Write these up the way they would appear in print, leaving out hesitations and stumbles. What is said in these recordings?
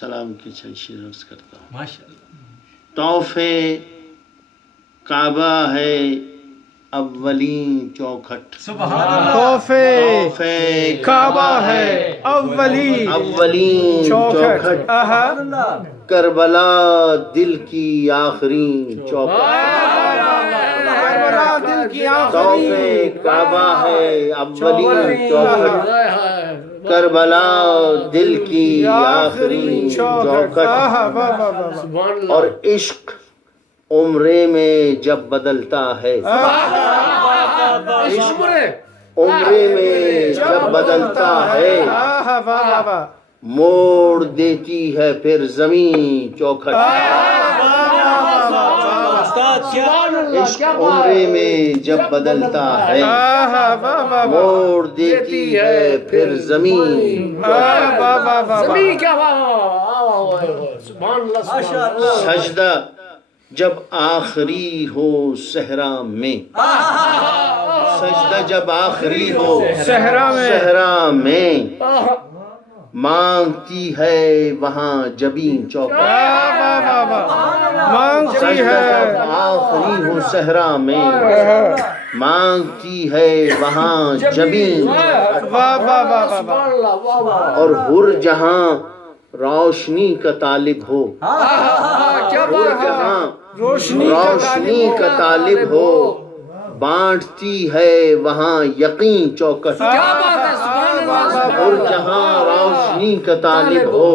سلام کی چند عرض کرتا ہوں. ماشاءاللہ. طوف کعبہ ہے اولین چوکھٹ. سبحان اللہ. طوف کعبہ ہے اولین چوکھٹ. کربلا دل کی آخری چوکھٹ. کربلا دل کی طوف آخری کعبہ ہے اولین چوکھٹ. کربلا دل کی آخری چوکھٹ. اور عشق عمرے میں جب بدلتا ہے. عمرے میں جب بدلتا ہے موڑ دیتی ہے پھر زمین چوکھٹ. عشق عمرے میں جب بدلتا ہے موڑ دیتی ہے پھر زمین. سجدہ جب آخری ہو صحرا میں. سجدہ جب آخری ہو صحرا میں مانگتی ہے وہاں جبین چوکھٹ. مانگتی سجدہ ہے جب آخری ہو صحرا میں مانگتی ہے وہاں جبین چوکھٹ. اور ہر جہاں روشنی کا طالب ہو. ہر جہاں روشنی کا طالب ہو بانٹتی ہے وہاں یقین چوکھٹ. ہر جہاں روشنی کا طالب ہو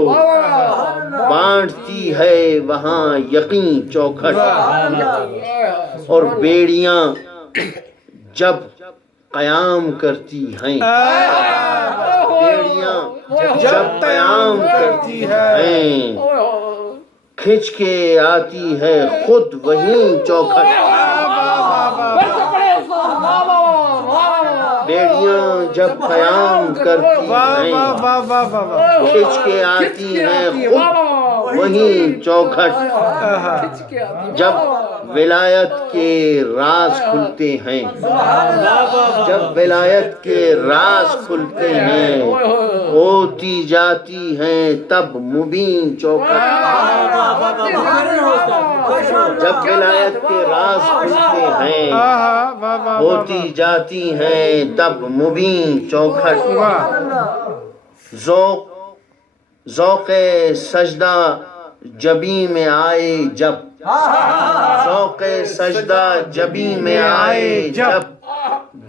بانٹتی ہے وہاں یقین چوکھٹ. اور بیڑیاں جب قیام کرتی ہیں. بیڑیاں جب قیام کرتی ہیں کھنچ کے آتی ہے خود وہیں چوکھٹ. بیڑیاں جب قیام کرتی ہیں کھنچ کے آتی ہیں خود وہیں چوکھٹ. جب ولایت کے راز کھلتے ہیں. جب ولایت کے راز کھلتے ہیں ہوتی جاتی ہیں تب مبین چوکھٹ. جب ولایت کے راز کھلتے ہیں ہوتی جاتی ہیں تب مبین چوکھٹ. ذوق سجدہ جبی میں آئے جب. ذوق سجدہ جبی میں آئے جب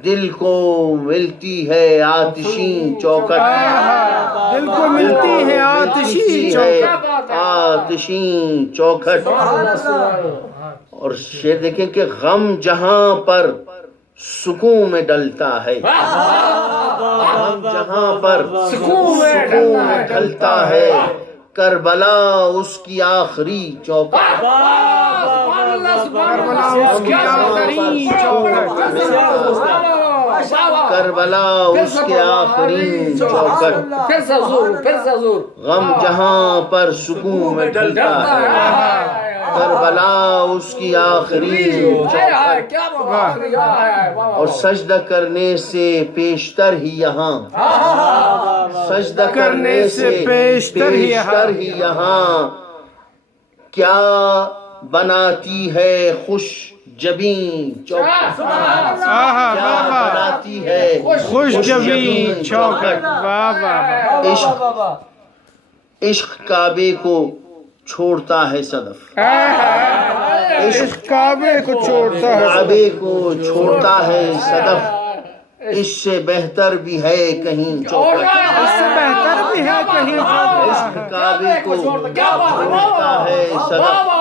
دل کو ملتی ہے آتشین چوکھٹ. دل کو ملتی ہے آتشین چوکھٹ. آتشین چوکھٹ. اور شعر دیکھیں کہ غم جہاں پر سکون میں ڈلتا ہے. غم جہاں پر سکون میں ڈلتا ہے کربلا اس کی آخری چوکھٹ. کربلا اس کی آخری چوکھٹ. کربلا اس کی آخری چوکھٹ. غم جہاں پر سکون میں ڈلتا ہے کربلا اس کی آخری چوکھٹ. اور سجدہ کرنے سے پیشتر ہی یہاں. سجدہ کرنے سے پیشتر ہی یہاں کیا بناتی ہے خوش جبین چوکھٹ. کیا بناتی ہے خوش جبین چوکھٹ. عشق کعبے کو چھوڑتا ہے صدف. عشق کعبے کو چھوڑتا ہے. کعبے کو چھوڑتا ہے صدف. اس سے بہتر بھی ہے کہیں چوکھٹ. اس سے بہتر بھی ہے کہیں عشق کعبے کو چھوڑتا ہے صدف.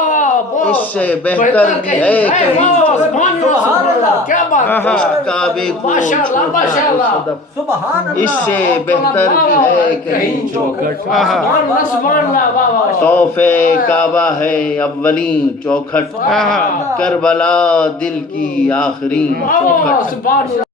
اس سے بہتر بھی ہے کہیں چوکھٹ. عشق کعبے کو چھوڑتا ہے صدف. اس سے بہتر بھی ہے کہیں چوکھٹ. طوف کعبہ ہے اولین چوکھٹ. کربلا دل کی آخری چوکھٹ.